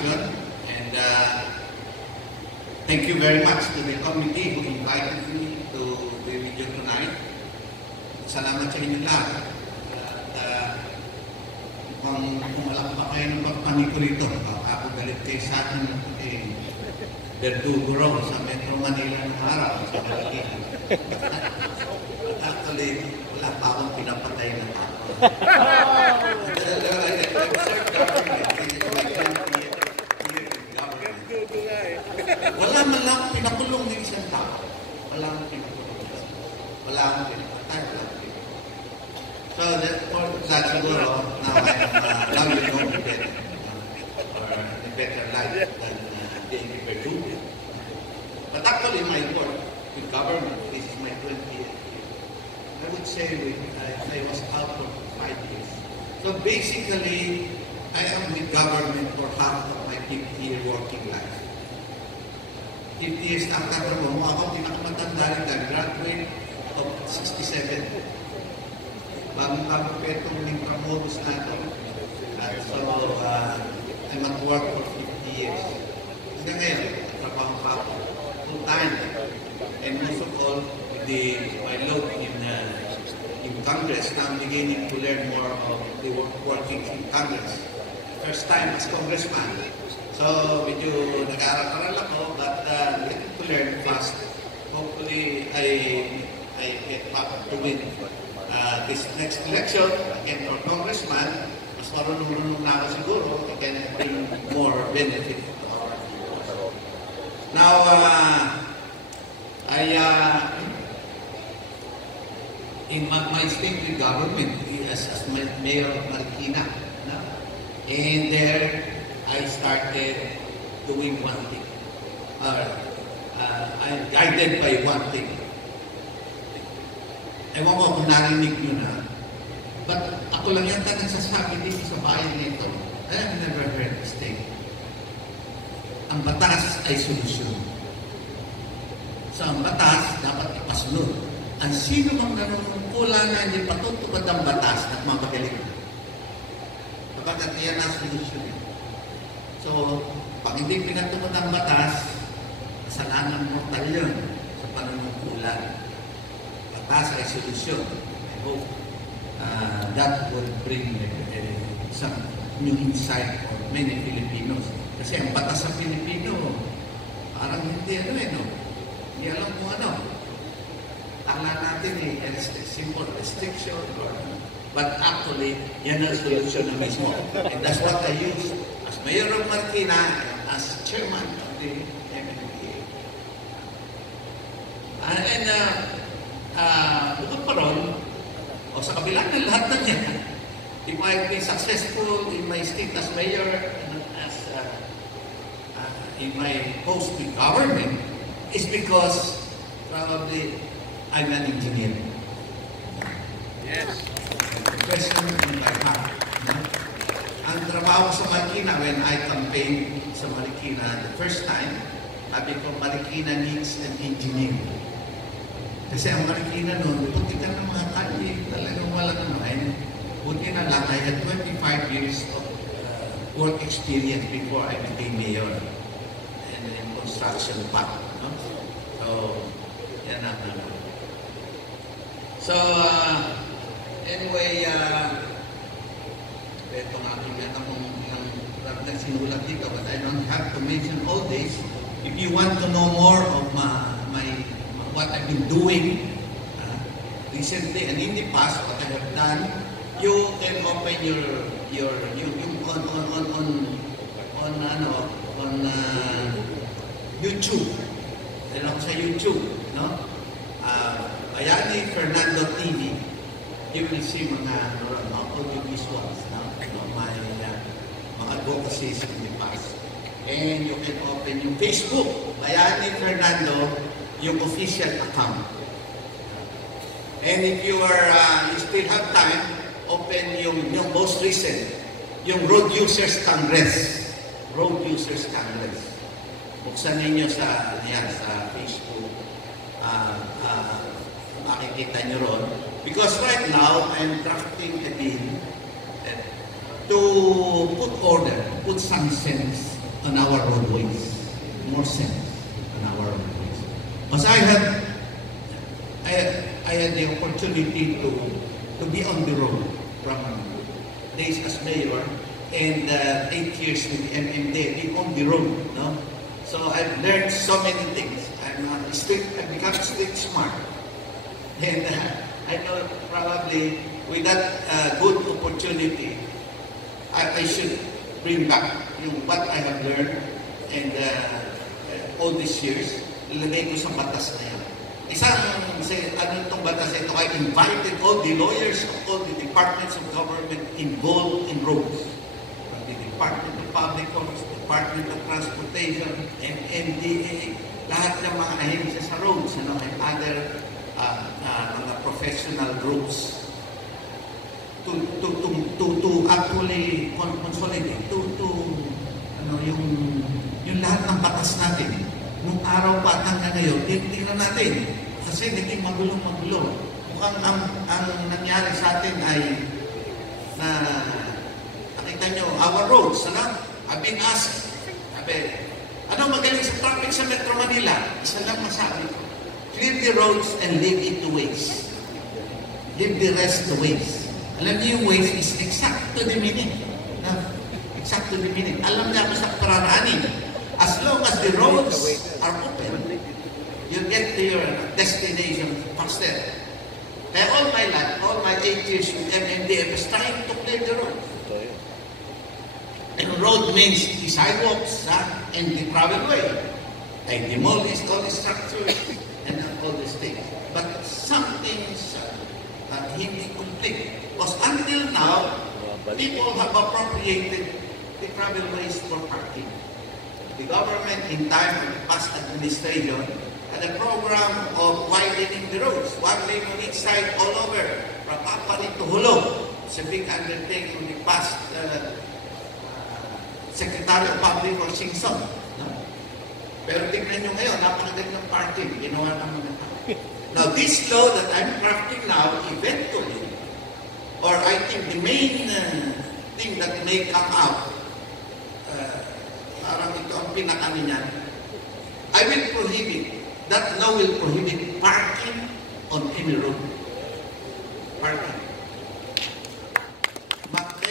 introduction. And thank you very much to the committee who invited me to the video tonight. Salamat sa inyo lahat. Kung alam pa kayo ng pagpani ko rito, ako galit kayo sa akin Verdugo raw sa Metro Manila ng araw sa Pilipinas. Actually, wala pa akong pinapatay na tao. Wala man lang pinakulong ng isang tao. Wala akong pinakulong. Wala akong pinapatay. So, for that siguro, now you know me better. Or a better life than being Verdugo. But actually, my work with government, this is my 20th year. I would say I was out for 5 years. So basically, I am with government for half of my 50-year working life. 50 years after mo, ako pinakamatanda rin na graduate of 67. Bagong-bagong petong yung promodus na ito. So, I'm at work for 50 years. Hanggang ngayon, trabaho pa ako. Full time. And most of all, my load in Congress, now I'm beginning to learn more of the workings in Congress. First time as congressman. So, medyo nag-aaral-aral ako, but getting to learn fast. Hopefully, I get back to win this next election again for congressman. Mas marunong na ako siguro, I can bring more benefit. Now, in my state government as mayor of Marikina, and there I started doing one thing. I'm guided by one thing. Ewan ko kung narinig nyo na, but ako lang yata nagsasabi dito sa bayan nito. I have never heard this thing. Ang batas ay solusyon. So ang batas dapat ipasunod. Ang sino bang nanunungkulan na hindi patutupad ang batas at mapagaling? Kapag yan na solusyon. So, pag hindi pinatupad ang batas, kasalanan mortal yun sa panunungkulan. Batas ay solusyon. I hope that will bring some new insight for many Filipinos. Kasi ang batas sa Pilipino, parang hindi Hindi alam kung ano. Tala natin simple restriction. But actually, yan ang solution na mismo. And that's what I use as Mayor of Marikina, as Chairman of the MMDA. And bukod pa ron, o sa kabila ng lahat na niya, if I've been successful in my state as Mayor, as in my post with government, is because probably I'm an engineer. Yes. Question in my heart. Ang trabaho sa Marikina, when I campaigned sa Marikina the first time, sabi ko, Marikina needs an engineer. Kasi ang Marikina noon, puti ka ng mga kalye, talagang wala naman. Buti na lang, I had 25 years of work experience before I became mayor. And in construction part. No? So, yan ang So, anyway, ito nga yan ang nagsinulat dito, but I don't have to mention all this. If you want to know more of what I've been doing recently and in the past, what I have done, you can open on YouTube. Then ako sa YouTube, no? Bayani Fernando TV. You will see mga audio visuals, no? Mga advocacies in the past. And you can open yung Facebook, Bayani Fernando, yung official account. And if you still have time, open yung most recent, yung Road Users Congress. Road Users Congress. Buksan ninyo sa Facebook. Makikita nyo ron. Because right now, I'm drafting a bill to put order, put some sense on our roadways, more sense on our roadways. Because I had the opportunity to be on the road from days as mayor and 8 years with MMD, being on the road, no? So I've learned so many things. I've become street smart. And I know probably with that good opportunity, I should bring back what I have learned and all these years, ilagay ko sa batas na yan. Itong batas na ito, I invited all the lawyers of all the departments of government involved in roads. From the Department of Public Works, Department of Transportation, MMDA, lahat ng mga ahensya sa roads, and other mga professional groups to actually consolidate, yung lahat ng batas natin. Nung araw pa hanggang ngayon, tingnan natin. Kasi naging magulo-magulo. Mukhang ang nangyari sa atin ay na nakita nyo, our roads, I've been asked, ano magaling sa traffic sa Metro Manila? Isa lang masabi ko. Clear the roads and leave it to waste. Leave the rest to waste. Alam niyo yung waste is exact to the meaning. Exact to the meaning. Alam niya basta pararaanin. As long as the roads are open, you get to your destination faster. Kaya all my life, all my 8 years with MMDA, I was trying to clear the road. And road means the sidewalks and the travel way. I demolished all the structures and all these things. But some things hindi complete. Because until now, people have appropriated the travel ways for parking. The government, in time of the past administration, had a program of widening the roads, one lane on each side all over, from Apari to Hulog. It's a big undertaking of the past Secretary of Public Works Singson. No? Pero tignan nyo ngayon, napakagandang parking, ginawa ng mga tao. Now, this law that I'm crafting now, eventually, or I think the main thing that may come out, parang ito ang pinakano niyan, I will prohibit, that law will prohibit parking on any road. Parking.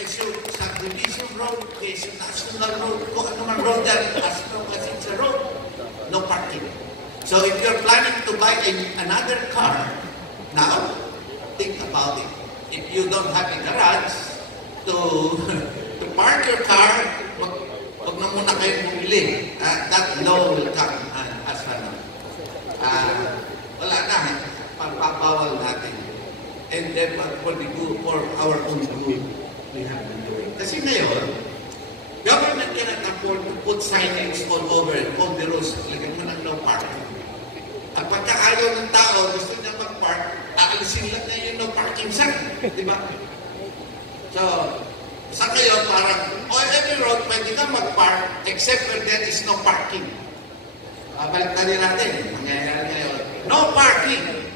Kesyo subdivision road, kesyo national road, kung ano man road that, as long as it's a road, no parking. So if you're planning to buy another car, now, think about it. If you don't have a garage to park your car, wag na muna kayo bumili. That law will come as well. Wala na, papawal natin. And then for our own good, we have to do it. Kasi ngayon, government cannot afford to put signage all over all the roads. Lagyan mo ng no parking. At pagka ayaw ng tao, gusto niya mag-park, aalisin lang niya yung no parking sign. Diba? So, sa ngayon, parang, every road, pwede ka mag-park, except where there is no parking. Balik na rin natin. Mangyayari ngayon. No parking.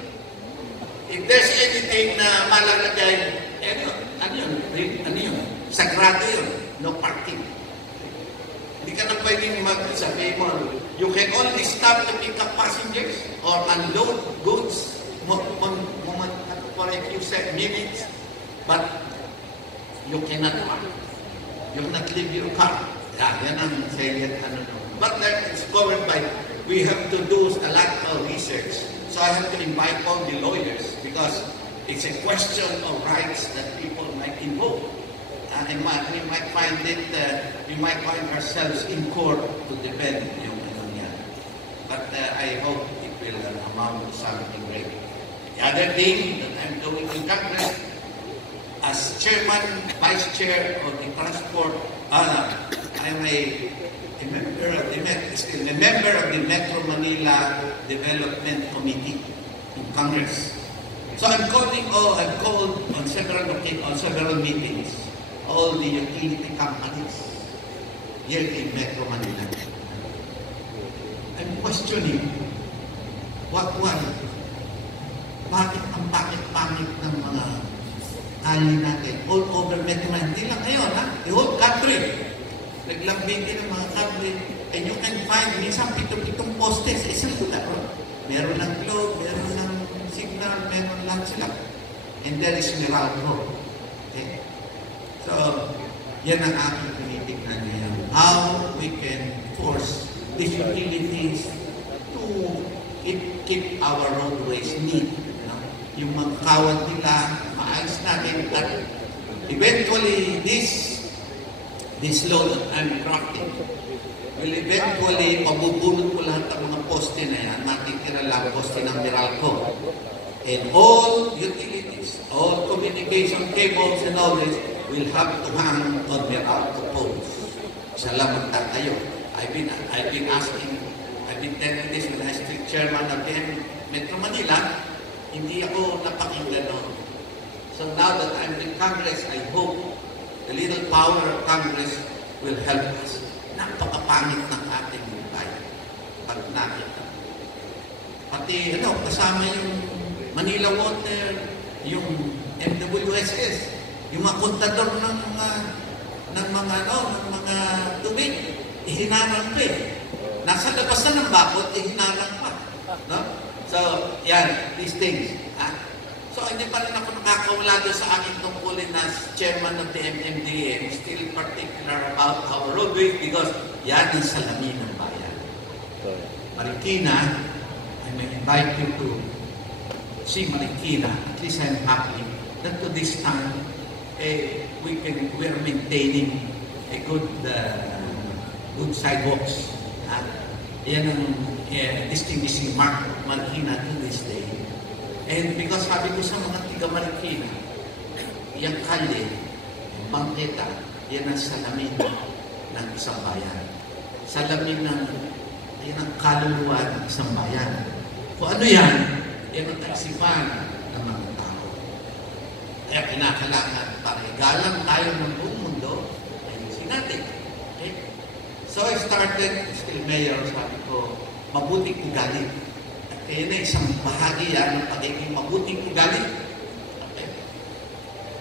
If there's anything na malalagay, ano yun? Sagrado yun. No parking. Hindi ka na pwedeng sabihin mo, you can only stop to pick up passengers or unload goods for a few minutes, but you cannot park. You cannot leave your car. Yan ang salient But that is covered by, we have to do a lot of research. So I have to invite all the lawyers because it's a question of rights that people might invoke. And we might find it, we might find ourselves in court to defend yung yan. But I hope it will amount to something great. The other thing that I'm doing in Congress, as chairman, vice chair of the transport, I'm a member of the Metro Manila Development Committee in Congress. So I've called on several meetings all the utility companies here in Metro Manila. I'm questioning bakit ang pangit ng mga kali natin all over Metro Manila. Hindi lang ngayon, the whole country. naglambing din ng mga kable, and you can find, minsan 7 poste sa isang lugar. Meron ng globe, meron ng signal, meron lang sila. And there is Meralco. Okay? So, yan ang aking tinitignan ngayon. How we can force these utilities to keep our roadways neat. You know? Yung mga kawat nila, maayos natin. At eventually, this law that I'm crafting will eventually mabubunot ko lahat ng mga poste na yan. Matitira lang poste ng Meralco. And all utilities, all communication cables and all this will have to hang on Meralco poles. Salamat tayo. I've been telling this when I was still chairman of Metro Manila, hindi ako napakinggan noon. So now that I'm in Congress, I hope the little power of Congress will help us. Napakapangit ng ating bayan. Pag nakita. Pati, kasama yung Manila Water, yung MWSS, yung mga kontador ng mga tubig, ihinarang pa eh. Nasa labas na ng bakot, ihinarang pa. No? So, yan, these things. So, hindi pa rin ako nakakawala doon sa aking tungkulin as chairman of the MMDA. I'm still particular about our roadways because yan ang salamin ng bayan. Marikina, I may invite you to see Marikina. At least I'm happy that to this time, we are maintaining a good sidewalks. Yan ang distinguishing mark of Marikina to this day. And because sabi ko sa mga tiga Marikina, yung kalye, yung bangketa, yan ang salamin ng isang bayan. Salamin ng kaluluwa ng isang bayan. Kung ano yan, yan ang kaisipan ng mga tao. Kaya kinakailangan para igalang tayo ng buong mundo, ayusin natin. Okay? So I started, still mayor, sabi ko, mabuting ugali. Kaya na isang bahagi yan ng pagiging mabuting ugali. Okay?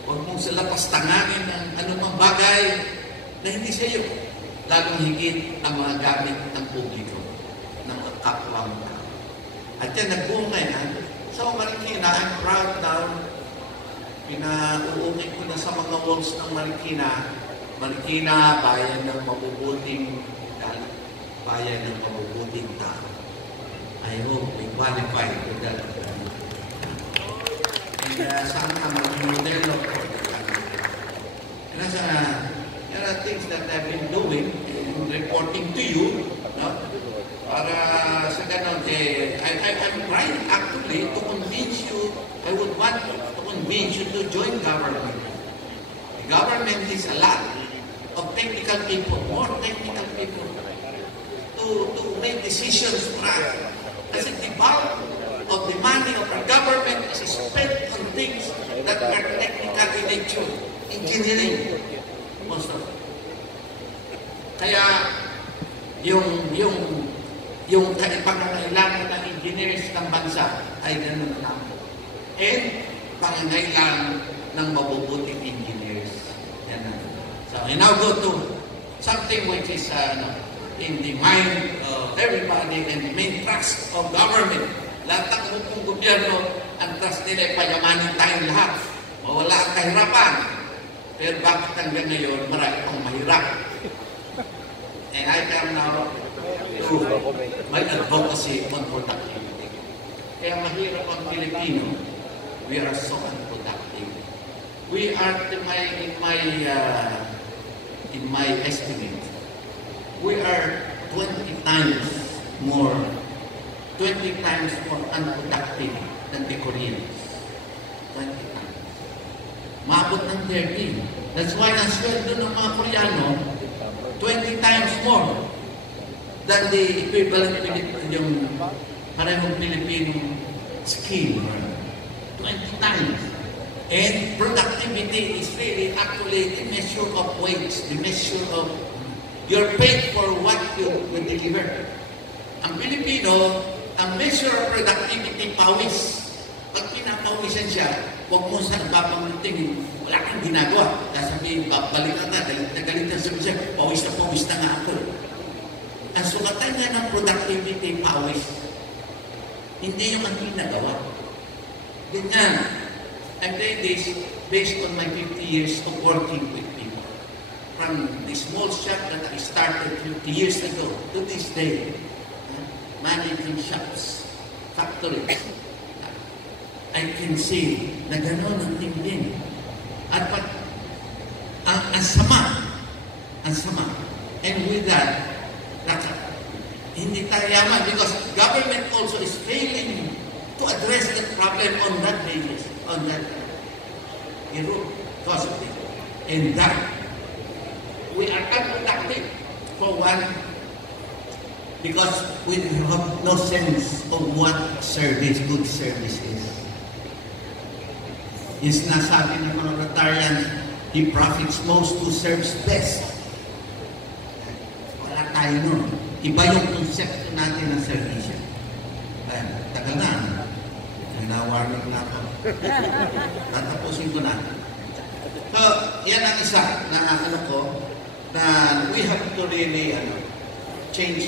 Huwag mong sila pastanganin ng anumang bagay na hindi sa iyo. Lalong higit ang mga gamit ng publiko, ng mga kapwang tao. At yan, nagbunga yan. So, Marikina, I'm proud now. Pinauungin ko na sa mga walls ng Marikina. Marikina, bayan ng mabubuting ugali. Bayan ng mabubuting tao. I hope we qualify for that. And sana maging modelo po. And there are things that I've been doing and reporting to you, no? Para sa ganon, I'm trying actually to convince you, I would want to convince you to join government. The government is a lot of technical people, more technical people, to make decisions for us. Kasi the bulk of the money of our government is spent on things that are technical in nature, engineering, most of it. Kaya, yung pangangailangan ng engineers ng bansa ay ganun lang. And pangangailangan ng mabubuting engineers. Yan na. So, I now go to something which is in the mind of everybody and the main trust of government. Lahat ng hukong gobyerno, ang trust nila ay payamanin tayong lahat. Mawala ang kahirapan. Pero bakit hanggang ngayon, marami pang mahirap. And I come now to my advocacy on productivity. Kaya mahirap ang Pilipino. We are so unproductive. We are, in my estimate, we are 20 times more unproductive than the Koreans. 20 times. Maabot ng 30. That's why ang sweldo ng mga Koreano, 20 times more than the equivalent yung parehong Filipino skill. 20 times. And productivity is really actually the measure of wage, the measure of you're paid for what you deliver. Ang Pilipino, ang measure of productivity, pawis. Pag pinapawisan siya, huwag mo sa babangutin, wala kang ginagawa. Sasabihin, babalik ka na, galit na siya, pawis na nga ako. Ang sukatan niya ng productivity, pawis. Hindi yung ang ginagawa. Ganyan. I'm doing this based on my 50 years of working with people. From the small shop that I started 50 years ago to this day, managing shops, factories, I can see na gano'n ang tingin. At ang sama. And with that, hindi tayo yaman because government also is failing to address the problem on that basis, on that cause of it. And that, we are unproductive for one, because we have no sense of what good service is. Yung sinasabi ng mga Rotarians, he profits most who serves best. Wala tayo nun. Iba yung konsepto natin ng servisyo. Tagal na. Hinawarning na ako. Tatapusin ko na. So, yan ang isa na na we have to really change